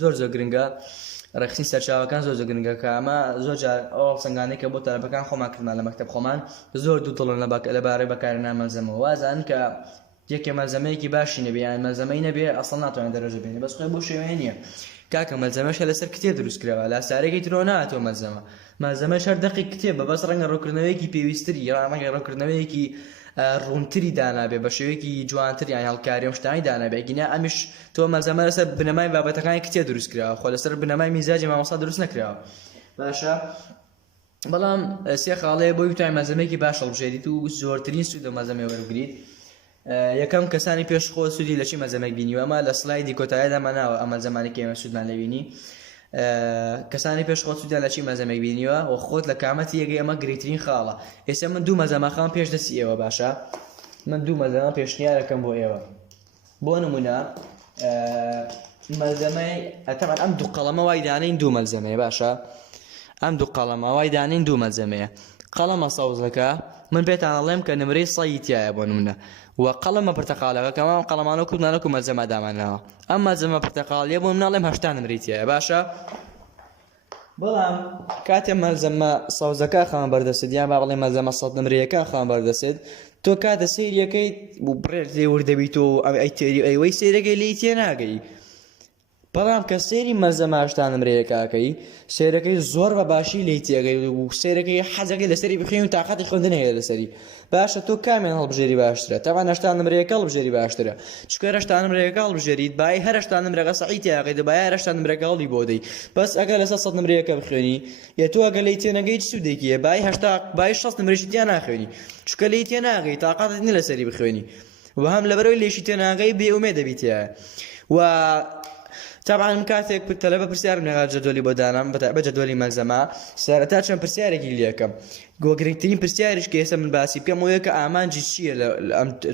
زۆر زۆر گرنگە ڕێکخستنی سەرچاوەکان زۆر زۆر گرنگە کە ئەمە زۆر جار ئەو سنگانەی کە بۆ تەلەبەکان خۆمان کردمان لە مەکتەب خۆمان زۆر دووتڵن لەبارەی بەکارهێنان مەلزەمەوە وازان کە یەکێ مەلزەمەیەکی باشی نەبێ یان مەلزەمەی نەبێ ئەسڵ ناتوانێت دەرەجە بێنێ بەس خۆی بۆ شێوەیە نییە کاکە مەلزەمەشە لەسەر کتێب دروست کراوە لە سارێکی ترۆ ناتەوە مەلزەمەش هەر دەقی کتێبە بەس ڕەنگە ڕووکردنەوەیەکی پێویستری ڕەنگە ڕووکردنەوەیەکی ڕوونتری دانابێ بە شێوەیەکی جوانتر یان هەڵکاری ئەم شتانی دانابێ گینە ئەمیش تۆ مەلزەمە لەسەر بنەمای بابەتەکانی کتێب دروست کراوە خۆ لەسەر بنەمای میزاجی مامۆستا دروست نەکراوە باشە بەڵام سێ خاڵەیە بۆی توانای مەلزەمێکی باش هەڵبژێریت و زۆرترین سوود لە مەلزەمێ وەربگریت یەکەم کەسانی پێشخۆ سوودی لە چی مەلزەمێک بینیوە ئەمە لە سلایدی کۆتاییدا ماناوە ئەم مەلزەمانی کە ئێمە سوودمان لێ بینی کەسانی پێشخۆ سوودیان لە چی مەلزەمێک بینیوە و خۆت لە کامەتی یەکەی ئەمە گرنگترین خاڵە ئێستا من دوو مەلزەمەخان پێش دەستی ئێوە باشە من دوو مەلزەمە پێشنیارەکەم بۆ ئێوە بۆ نمونە مەلزەمەی ئەتەمان ئەم دوو قەڵەمە وای دانین دوو مەلزەمەیە باشە ئەم دوو قەڵەمە وای دانین دوو مەلزەمەیە قەڵەمە سەوزەکە من پێتان ئەڵێم کە نمرەی سەی تایە بۆ نمونە و قەڵەمە پرتەقالەکە کەمە قەڵەمانە کوتمانەکو مەلزەمە دامانەوە ئەم مەلزەمە پرتەقالیە بۆ مناڵێم 80 نمرەی تایە باشە بەڵام کاتێ مەلزەمە سەوزەکە خان بەردەست یان با بڵێ مەلزەمە 100 نمرەیەەکە خان بەردەست تۆ کاتە سەیریەکەی بڕێت لێ وردەبییت و ئەی تێری ئەیوەی سەیرەکەی لی تێ ناگەی بەڵام کە سێری مەلزەمە 80 نمرەیەکەکەی سێرەکەی زۆر بە باشی لی تێگەی و سێرەکەی حەزەکەی لەسەری بخوێن و تااقەتی خوێندن هەیە لەسەری باشە تۆ کامیان هەڵبژێری باشترە تاوان 80 نمرەیەکە هەڵبژێری باشترە چکە 80 نمرەیەکە هەڵبژێریت بای هەر 80 نمرەکە سەعی تیاقی دەبای 80 نمرەکە هەڵی بۆ دەی بەس ئەگەر لەسەر 100 نمرەیەکە بخوێنی یە تۆ ئەگەر لی تێنەگەی سوودێکیە بای 60 نمرەیەکی تیا ناخوێنی چکە لی تێ ناگەی تااقەتت نیە لەسەری بخوێنی و هەم لەبەرەوەی لێشی تێناگەی بێئومێ دەبیتە و طبعا کاتێک تەلەبە پرسیارم لەگەڵ جەدولی بۆ دانام بە جەدولی مەلزەمە سەرەتا چەند پرسیارێکی لێکەم گرنگترین پرسیاریش کە ئێستا من باسی بکەم ئەوەیە کە ئامانجی چییە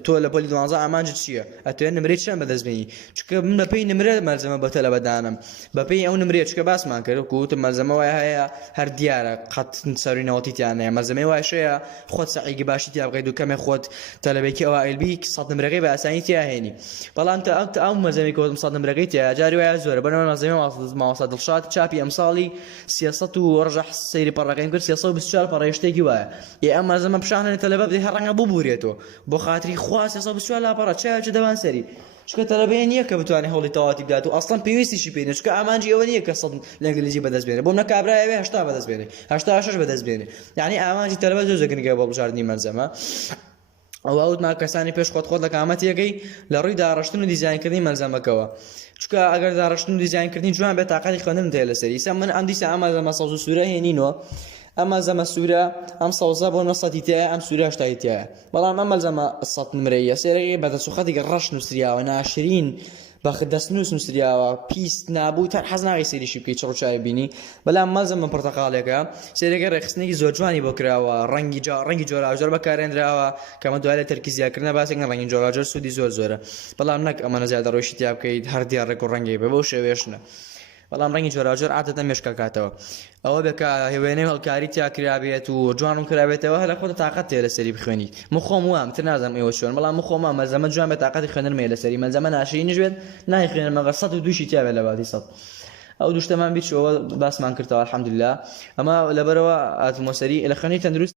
تۆ لە پۆلی 12 ئامانجت چییە ئەتوێن نمرەی چەند بەدەستبێنی چکە من بەپێی نمرە مەلزەمە بە تەلەبە دانم بەپێی ئەو نمرەیە چکە باسمان کرد وتم مەلزەمە وای هەیە هەر دیارە قەت سەروی نەوەتییان هەیە مەلزەمەی وای شەیە خۆت سەعیگی باشی تیا بقەیت و کەمێ خۆت تەلەبێکی ئەوە ئایلبی 100 نمرەکەی بە ئاسانی تیاهێنی بەڵام تا ئەو مەلزەمی کەوتم 100 نمرەکەی تیا جاری وایە زۆرە بەنەوە مەلزەمەی ماوەستا دڵشاد چاپی ئەمساڵی 300 و ڕژە سەیری پەڕەکەیم کرد 324 پەڕێشتێکی وایە ئەم مەلزەمە پیشانە تەلەبە بدەی هەر ڕەنگە ببورێتەوە بۆ خاتری خوا 324 لاپەڕە چایە دەبان سەری چکە تەلەبەیە نییە کە بتوانێت هەوڵی تەواتی بدات و ئەسڵەن پێویستیشی پێ نییە چکە ئامانجی ئەوە نییە کە 100 لە ئینگلیزی بەدەست بێنێ بۆم نە کابرایەوێ 80 بەدەست بێنێ 86 بەدەست بێنێ یعنی ئامانجی تەلەبە زۆر گرنگە بۆ بژاردننی مەلزەمە ئەو ئەوتما کەسانی پێش خۆت لە کامەتیەکەی لە ڕووی داڕشتن و دیزاینکردنی مەلزەمەکەەوە چکە ئەگەر داڕشتن و دیزاینکردنی جوان بێت تااقەتی خوێندن دێ لەسەری ئیسا من ئەم دیسە ئەمە سەوز و سوورە هێنینەوە ئەمە زەمە سوورە ئەم سەوزە بۆ 900 تایە ئەم سوورە 80 تایە بەڵام ئەم مەلزەمە 100 نمرەیە سێرەی بەدەسوخەتێکی ڕەش نووسریاوە ناشرین بە دەستنووس نووسریاوە پیست نابوو تا حەز ناغی سێریشی بکەیت چڕوچای بینی بەڵام مەلزەمە پرتەقالێکە سێرەکە ڕێخستنێکی زۆر جوانی بۆ کراوە ڕەنگی جۆراوجۆر بەکارێنراوە کەمە دوای لە تەرکیزیاکردنە باسێکە ڕەنگی جۆراوجۆر سوودی زۆرە بەڵام نەک ئەمەنە زیادە ڕۆیشتی تیا بکەیت هەر دیارڕێک و ڕەنگی بە بەو شێوێشنە بەڵام ڕەنگی جۆراوجۆر عادەتە مێشکە کاتەوە ئەوە بێکە هێوێنەی هەڵکاری تیا کرابێت و جوانم کرابێتەوە هەر لە خۆتە تااقەت تێ لەسەری بخوێنیت مخۆم وام تر نازانم ئێوە چۆن بەڵام مخۆمە مەلزەمە جوان بێت تااقەتی خوێندن مێ لەسەری مەلزەمە ناشرینیش بێت نایخوێنن مەگەر 102 تیا بێت لە باتی 100 ئەو دوشتەمان بیت ئەوە باسمان کردەوە الحەمدوللا ئەمە لەبەرەوە ئاتمۆسەری لە خوێنی تەندروست